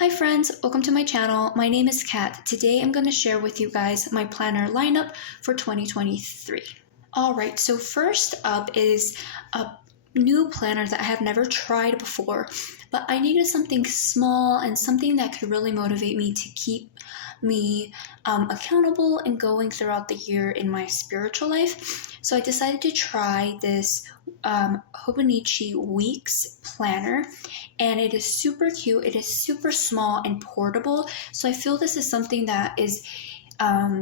Hi friends, welcome to my channel. My name is Kat. Today I'm going to share with you guys my planner lineup for 2023. Alright, so first up is a new planner that I have never tried before, but I needed something small and something that could really motivate me to keep me accountable and going throughout the year in my spiritual life. So I decided to try this hobonichi weeks planner, and it is super cute. It is super small and portable, so I feel this is something that is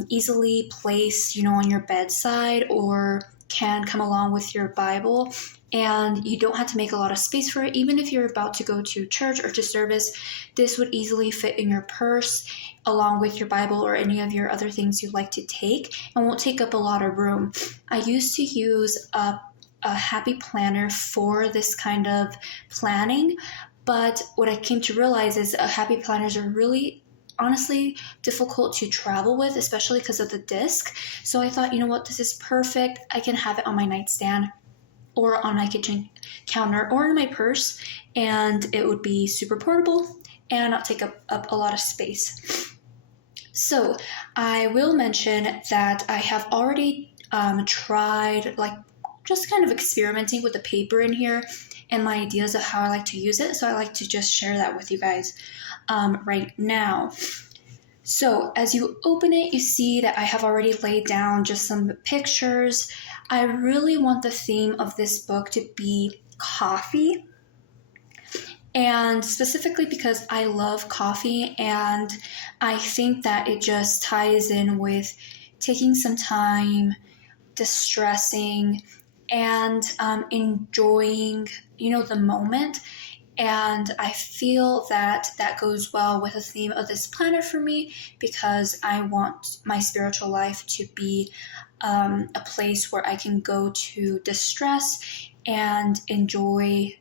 easily placed, on your bedside, or can come along with your Bible, and you don't have to make a lot of space for it. Even if you're about to go to church or to service, this would easily fit in your purse along with your Bible or any of your other things you'd like to take, and won't take up a lot of room. I used to use a happy planner for this kind of planning, but what I came to realize is happy planners are really honestly difficult to travel with, especially because of the disc. So I thought, you know what, this is perfect. I can have it on my nightstand or on my kitchen counter or in my purse, and it would be super portable and not take up a lot of space. So I will mention that I have already tried, just kind of experimenting with the paper in here and my ideas of how I like to use it. So I like to just share that with you guys right now. So as you open it, you see that I have already laid down just some pictures. I really want the theme of this book to be coffee, and specifically because I love coffee, and I think that it just ties in with taking some time, distressing, and enjoying, the moment. And I feel that that goes well with the theme of this planner for me, because I want my spiritual life to be a place where I can go to distress and enjoy,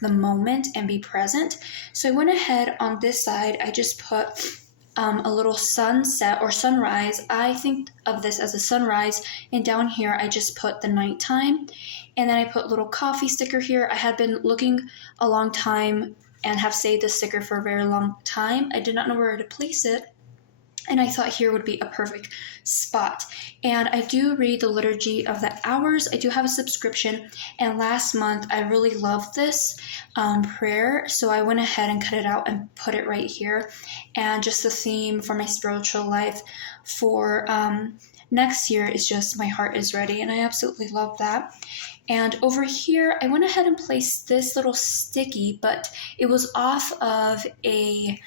the moment and be present. So I went ahead on this side, I just put a little sunset or sunrise. I think of this as a sunrise, and down here I just put the nighttime, and then I put a little coffee sticker here. I had been looking a long time and have saved this sticker for a very long time. I did not know where to place it, and I thought here would be a perfect spot. And I do read the Liturgy of the Hours. I do have a subscription, and last month I really loved this prayer, so I went ahead and cut it out and put it right here. And just the theme for my spiritual life for next year is just "My heart is ready," and I absolutely love that. And over here, I went ahead and placed this little sticky, but it was off of a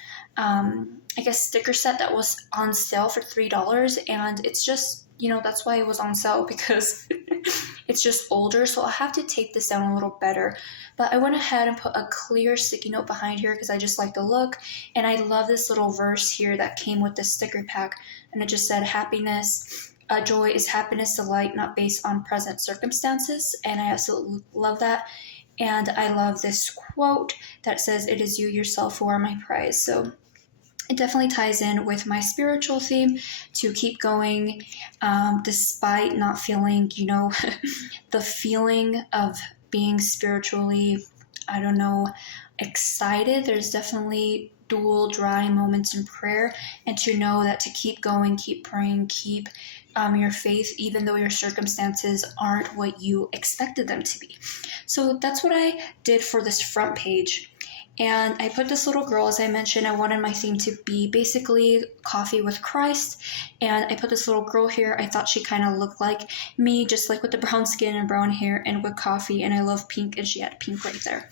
sticker set that was on sale for $3, and it's just, that's why it was on sale, because it's just older, so I'll have to take this down a little better. But I went ahead and put a clear sticky note behind here because I just like the look, and I love this little verse here that came with the sticker pack, and it just said, "Happiness, joy is happiness, delight, not based on present circumstances," and I absolutely love that. And I love this quote that says, "It is you yourself who are my prize." So it definitely ties in with my spiritual theme to keep going, despite not feeling, the feeling of being spiritually, excited. There's definitely dual, dry moments in prayer, and to know that to keep going, keep praying, keep your faith, even though your circumstances aren't what you expected them to be. So that's what I did for this front page. And I put this little girl, as I mentioned, I wanted my theme to be basically coffee with Christ. And I put this little girl here. I thought she kind of looked like me, just like with the brown skin and brown hair and with coffee. And I love pink, and she had pink right there.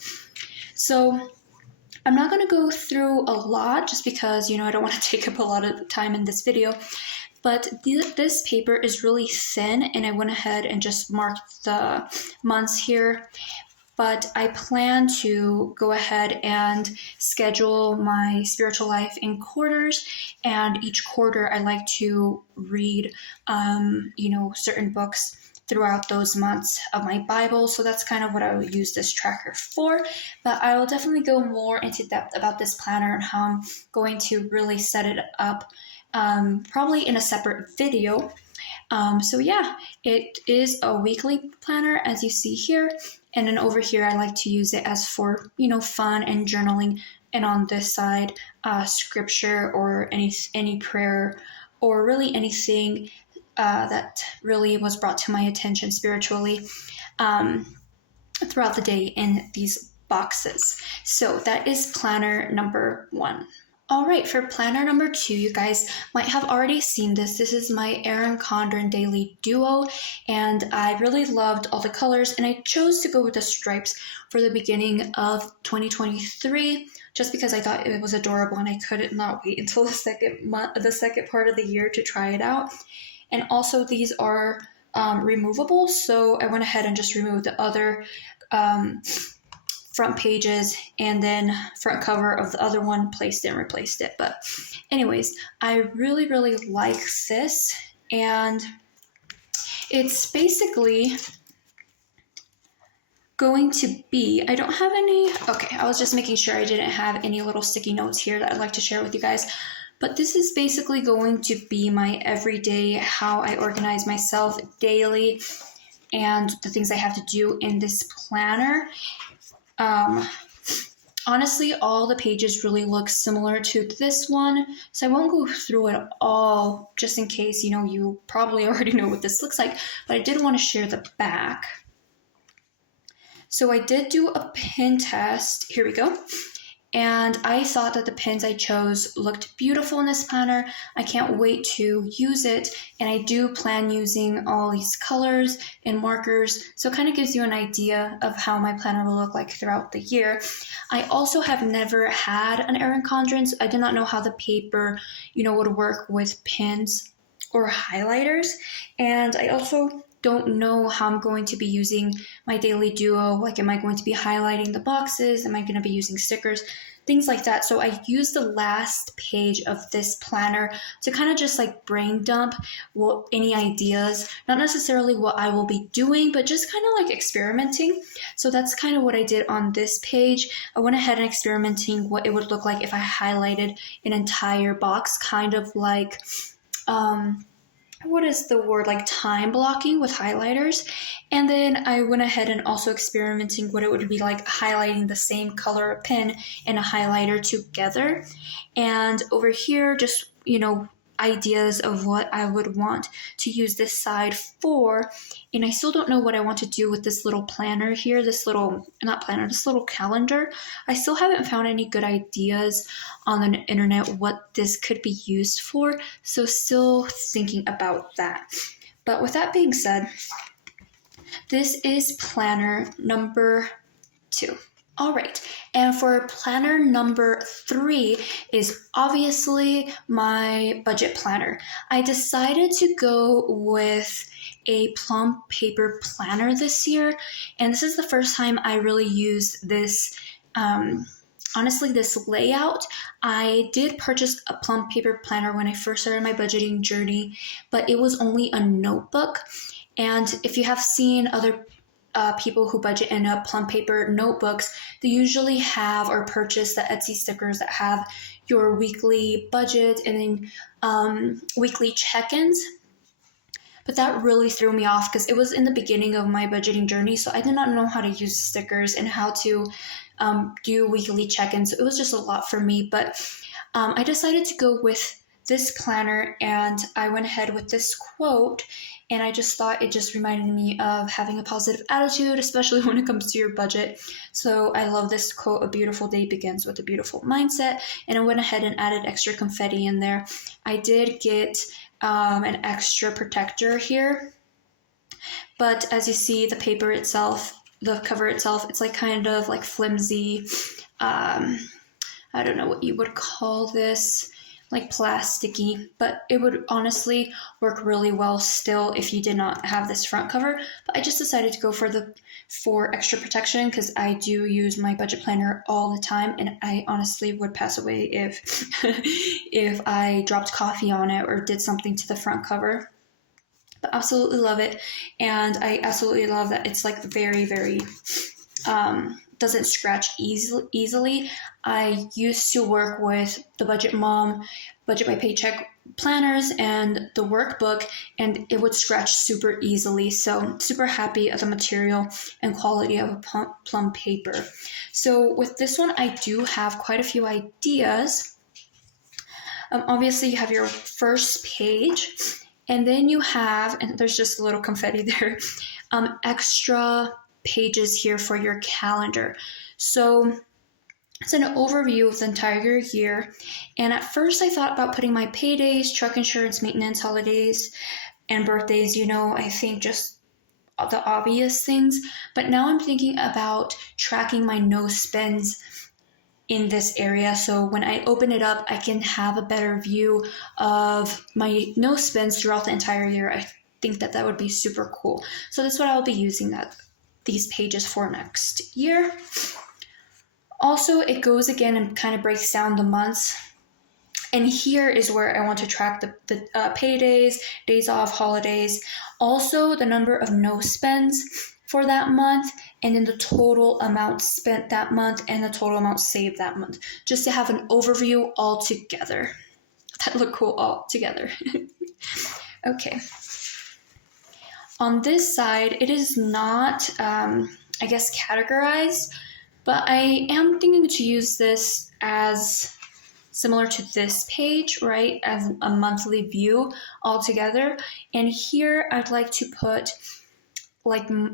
So I'm not going to go through a lot just because, I don't want to take up a lot of time in this video. But this paper is really thin, and I went ahead and just marked the months here. But I plan to go ahead and schedule my spiritual life in quarters, and each quarter I like to read, certain books throughout those months of my Bible. So that's kind of what I will use this tracker for. But I will definitely go more into depth about this planner and how I'm going to really set it up, probably in a separate video. So yeah, it is a weekly planner, as you see here. And then over here, I like to use it as for, fun and journaling and on this side, scripture or any prayer or really anything that really was brought to my attention spiritually um, throughout the day in these boxes. So that is planner number 1. All right, for planner number 2, you guys might have already seen this. This is my Erin Condren Daily Duo, and I really loved all the colors, and I chose to go with the stripes for the beginning of 2023, just because I thought it was adorable, and I couldn't not wait until the second part of the year to try it out. And also, these are removable, so I went ahead and just removed the other front pages and then front cover of the other one, placed it and replaced it. But anyways, I really like this, and it's basically going to be, I don't have any, okay, I was just making sure I didn't have any little sticky notes here that I'd like to share with you guys. But this is basically going to be my everyday, how I organize myself daily and the things I have to do in this planner. Honestly, all the pages really look similar to this one, so I won't go through it all just in case, you probably already know what this looks like, but I did want to share the back. So I did do a pin test. Here we go. And I thought that the pins I chose looked beautiful in this planner. I can't wait to use it. And I do plan using all these colors and markers. So it kind of gives you an idea of how my planner will look like throughout the year. I also have never had an Erin Condren, so I did not know how the paper, would work with pins or highlighters. And I also don't know how I'm going to be using my Daily Duo. Like, am I going to be highlighting the boxes? Am I going to be using stickers? Things like that. So I used the last page of this planner to kind of just like brain dump any ideas, not necessarily what I will be doing, but just kind of like experimenting. So that's kind of what I did on this page. I went ahead and experimenting what it would look like if I highlighted an entire box, kind of like, what is the word, like time blocking with highlighters. And then I went ahead and also experimenting what it would be like highlighting the same color pen and a highlighter together. And over here, just, ideas of what I would want to use this side for. And I still don't know what I want to do with this little planner here, this little calendar. I still haven't found any good ideas on the internet what this could be used for, so still thinking about that. But with that being said, this is planner number 2. All right, and for planner number 3 is obviously my budget planner. I decided to go with a plum paper planner this year, and this is the first time I really used this, honestly, this layout. I did purchase a plum paper planner when I first started my budgeting journey, but it was only a notebook. And if you have seen other people who budget in plum paper notebooks, they usually have or purchase the Etsy stickers that have your weekly budget and then weekly check-ins. But that really threw me off because it was in the beginning of my budgeting journey, so I did not know how to use stickers and how to do weekly check-ins. It was just a lot for me, but I decided to go with this planner, and I went ahead with this quote, and I just thought it just reminded me of having a positive attitude, especially when it comes to your budget. So I love this quote, "A beautiful day begins with a beautiful mindset," and I went ahead and added extra confetti in there. I did get an extra protector here, but as you see, the paper itself, the cover itself, it's like kind of like flimsy, I don't know what you would call this, like plasticky, but it would honestly work really well still if you did not have this front cover. But I just decided to go for extra protection because I do use my budget planner all the time, and I honestly would pass away if if I dropped coffee on it or did something to the front cover. But absolutely love it, and I absolutely love that it's like very doesn't scratch easily. I used to work with the Budget Mom, Budget by Paycheck planners and the workbook, and it would scratch super easily. So super happy at the material and quality of a plum paper. So with this one, I do have quite a few ideas. Obviously, you have your first page, and then you have, and there's just a little confetti there, extra pages here for your calendar. So it's an overview of the entire year. And at first I thought about putting my paydays, truck insurance, maintenance, holidays, and birthdays, I think just the obvious things. But now I'm thinking about tracking my no spends in this area. So when I open it up, I can have a better view of my no spends throughout the entire year. I think that would be super cool. So that's what I'll be using these pages for next year. Also, it goes again and kind of breaks down the months. And here is where I want to track the paydays, days off, holidays, also the number of no spends for that month, and then the total amount spent that month and the total amount saved that month, just to have an overview all together. That look cool all together. Okay. On this side, it is not, categorized, but I am thinking to use this as similar to this page, right, as a monthly view altogether. And here I'd like to put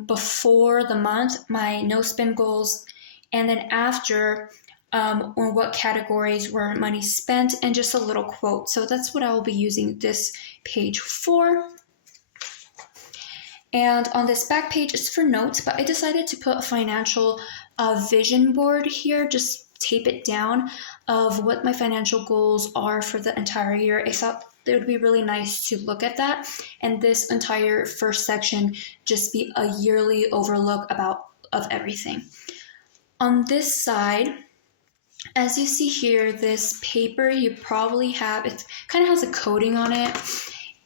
before the month, my no spend goals, and then after on what categories were money spent, and just a little quote. So that's what I will be using this page for. And on this back page, it's for notes, but I decided to put a financial vision board here, just tape it down of what my financial goals are for the entire year. I thought it would be really nice to look at that. And this entire first section just be a yearly overlook of everything. On this side, as you see here, this paper you probably have, it kind of has a coating on it.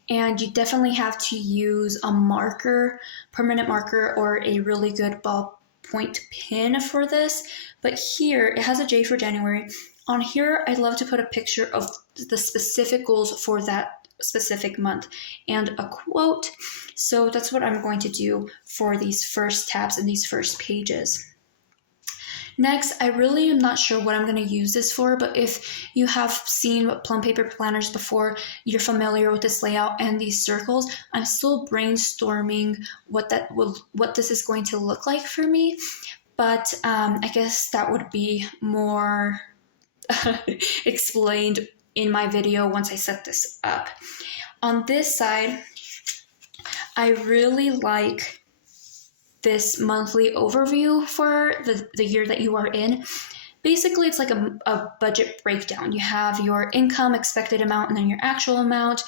And you definitely have to use a marker, permanent marker, or a really good ballpoint pen for this. But here, it has a J for January. On here, I'd love to put a picture of the specific goals for that specific month and a quote. So that's what I'm going to do for these first tabs and these first pages. Next, I really am not sure what I'm going to use this for, but if you have seen plum paper planners before, you're familiar with this layout and these circles. I'm still brainstorming what this is going to look like for me, but I guess that would be more explained in my video once I set this up. On this side, I really like this monthly overview for the year that you are in. Basically, it's like a budget breakdown. You have your income, expected amount, and then your actual amount.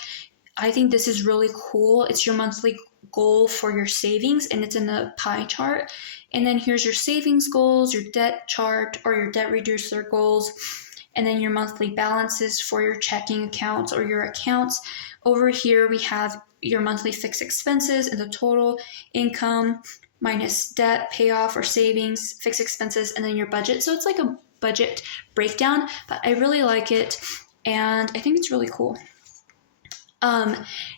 I think this is really cool. It's your monthly goal for your savings, and it's in the pie chart. And then here's your savings goals, your debt chart, or your debt reducer goals, and then your monthly balances for your checking accounts or your accounts. Over here, we have your monthly fixed expenses and the total income, minus debt, payoff, or savings, fixed expenses, and then your budget. So it's like a budget breakdown, but I really like it, and I think it's really cool.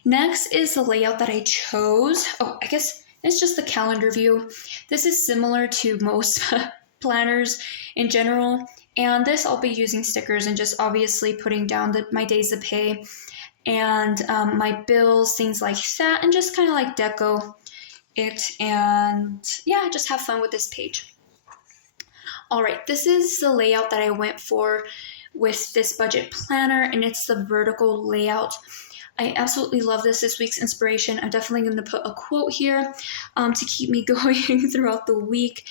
Next is the layout that I chose. Oh, I guess it's just the calendar view. This is similar to most planners in general, and this I'll be using stickers and just obviously putting down my days of pay and my bills, things like that, and just kind of like deco it, and yeah, just have fun with this page. All right, this is the layout that I went for with this budget planner, and it's the vertical layout. I absolutely love this week's inspiration. I'm definitely going to put a quote here to keep me going throughout the week.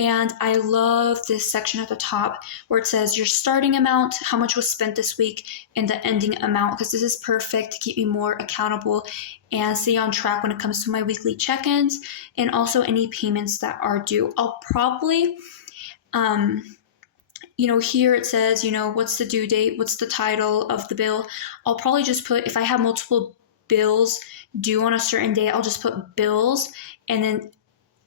And I love this section at the top where it says your starting amount, how much was spent this week, and the ending amount, because this is perfect to keep me more accountable and stay on track when it comes to my weekly check-ins and also any payments that are due. I'll probably, here it says, what's the due date, what's the title of the bill. I'll probably just put, if I have multiple bills due on a certain day, I'll just put bills and then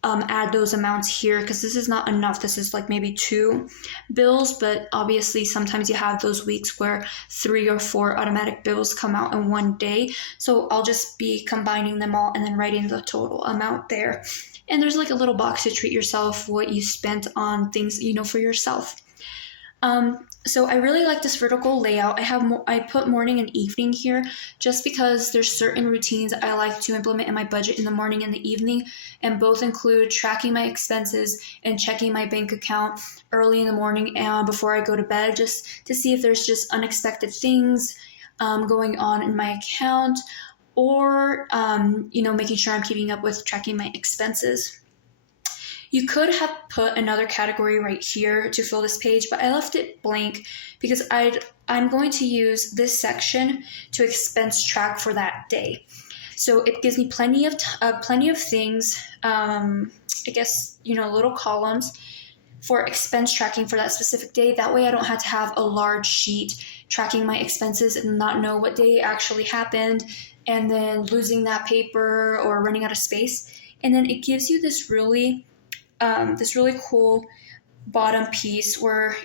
add those amounts here, because this is not enough. This is like maybe 2 bills, but obviously sometimes you have those weeks where 3 or 4 automatic bills come out in one day. So I'll just be combining them all and then writing the total amount there. And there's like a little box to treat yourself what you spent on things, for yourself. So I really like this vertical layout. I put morning and evening here just because there's certain routines I like to implement in my budget in the morning and the evening, and both include tracking my expenses and checking my bank account early in the morning and before I go to bed, just to see if there's just unexpected things going on in my account, or making sure I'm keeping up with tracking my expenses. You could have put another category right here to fill this page, but I left it blank because I'm going to use this section to expense track for that day. So it gives me plenty of things, little columns for expense tracking for that specific day. That way I don't have to have a large sheet tracking my expenses and not know what day actually happened, and then losing that paper or running out of space. And then it gives you this really cool bottom piece where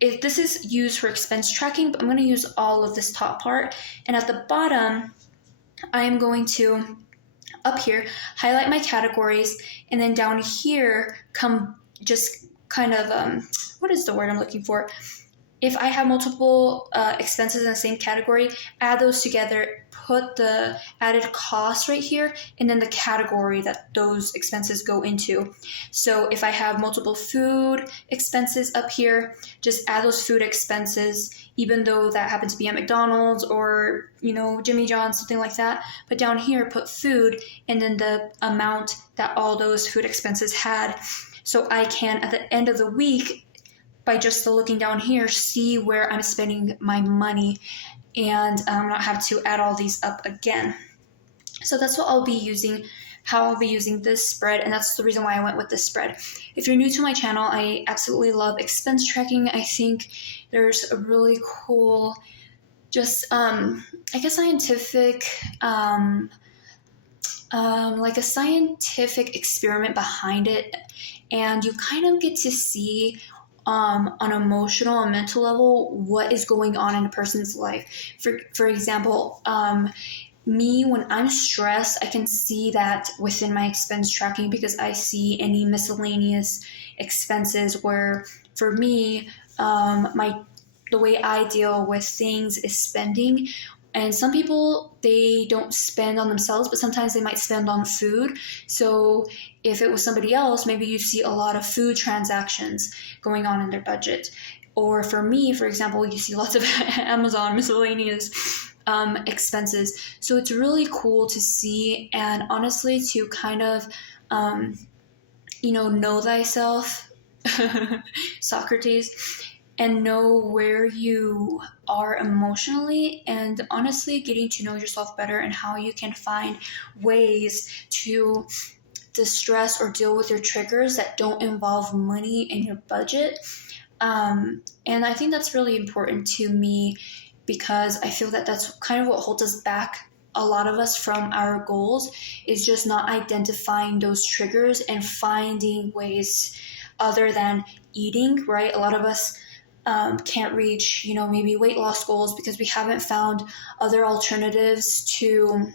this is used for expense tracking, but I'm going to use all of this top part. And at the bottom, I am going to, up here, highlight my categories, and then down here, what is the word I'm looking for? If I have multiple expenses in the same category, add those together, put the added cost right here, and then the category that those expenses go into. So if I have multiple food expenses up here, just add those food expenses, even though that happened to be at McDonald's or, Jimmy John's, something like that. But down here, put food and then the amount that all those food expenses had. So I can, at the end of the week, by just looking down here, see where I'm spending my money and not have to add all these up again. So that's what I'll be using, how I'll be using this spread, and that's the reason why I went with this spread. If you're new to my channel, I absolutely love expense tracking. I think there's a really cool, scientific, like a scientific experiment behind it, and you kind of get to see on an emotional and mental level what is going on in a person's life. For example, me, when I'm stressed, I can see that within my expense tracking because I see any miscellaneous expenses where, for me, the way I deal with things is spending. And some people, they don't spend on themselves, but sometimes they might spend on food. So if it was somebody else, maybe you see a lot of food transactions going on in their budget. Or for me, for example, you see lots of Amazon miscellaneous expenses. So it's really cool to see, and honestly, to kind of, know thyself, Socrates, and know where you are emotionally, and honestly getting to know yourself better and how you can find ways to distress or deal with your triggers that don't involve money in your budget. And I think that's really important to me because I feel that that's kind of what holds us back, a lot of us, from our goals, is just not identifying those triggers and finding ways other than eating, right? A lot of us can't reach, maybe weight loss goals because we haven't found other alternatives to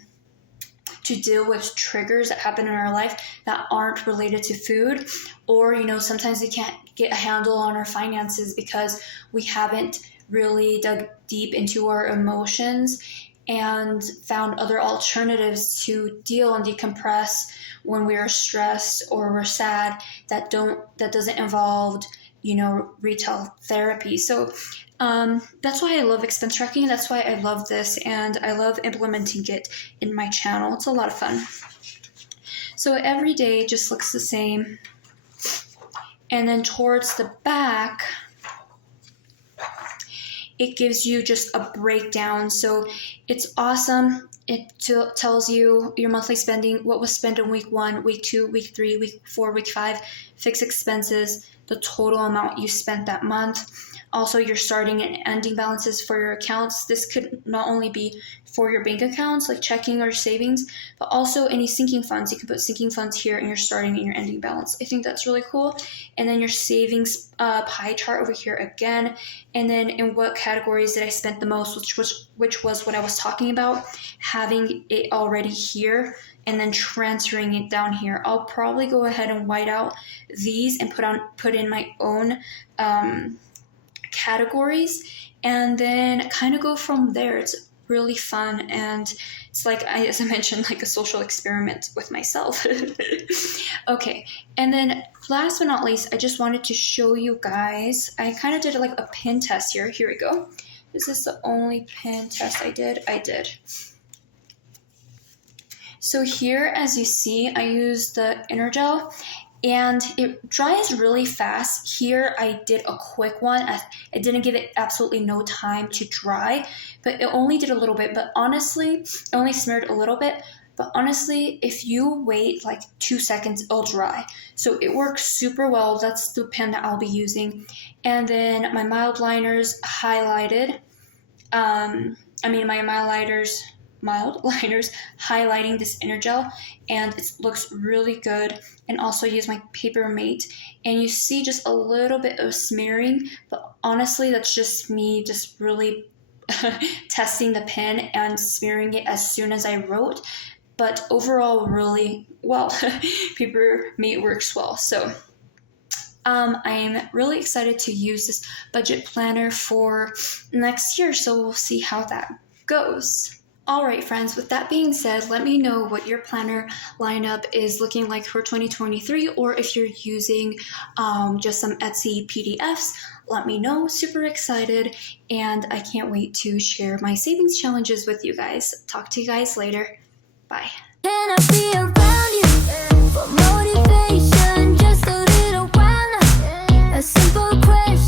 deal with triggers that happen in our life that aren't related to food. Or, sometimes we can't get a handle on our finances because we haven't really dug deep into our emotions and found other alternatives to deal and decompress when we are stressed or we're sad that doesn't involve retail therapy. So that's why I love expense tracking. That's why I love this, and I love implementing it in my channel. It's a lot of fun. So every day just looks the same. And then towards the back, it gives you just a breakdown. So it's awesome. It tells you your monthly spending, what was spent in week 1, week 2, week 3, week 4, week 5, fixed expenses, the total amount you spent that month. also your starting and ending balances for your accounts. This could not only be for your bank accounts, like checking or savings, but also any sinking funds. You can put sinking funds here in your starting and your ending balance. I think that's really cool. And then your savings pie chart over here again. And then in what categories did I spend the most, which was what I was talking about, having it already here and then transferring it down here. I'll probably go ahead and white out these and put in my own categories, and then kind of go from there. It's really fun, and it's like, as I mentioned, like a social experiment with myself. Okay, and then last but not least, I just wanted to show you guys, I kind of did like a pin test here. Here we go. This is the only pin test I did. So here, as you see, I used the inner gel, and it dries really fast. Here I did a quick one. I didn't give it absolutely no time to dry, but it only did a little bit. But honestly, it only smeared a little bit. But honestly, if you wait like 2 seconds, it'll dry. So it works super well. That's the pen that I'll be using. And then my mild liners highlighted. Mild liners highlighting this inner gel, and it looks really good. And also use my Paper Mate, and you see just a little bit of smearing, but honestly that's just me just really testing the pen and smearing it as soon as I wrote. But overall, really well. Paper Mate works well. So I'm really excited to use this budget planner for next year, so we'll see how that goes. Alright friends, with that being said, let me know what your planner lineup is looking like for 2023, or if you're using just some Etsy PDFs, let me know. Super excited, and I can't wait to share my savings challenges with you guys. Talk to you guys later. Bye. Can I be around you for motivation? Just a little while now. A simple question.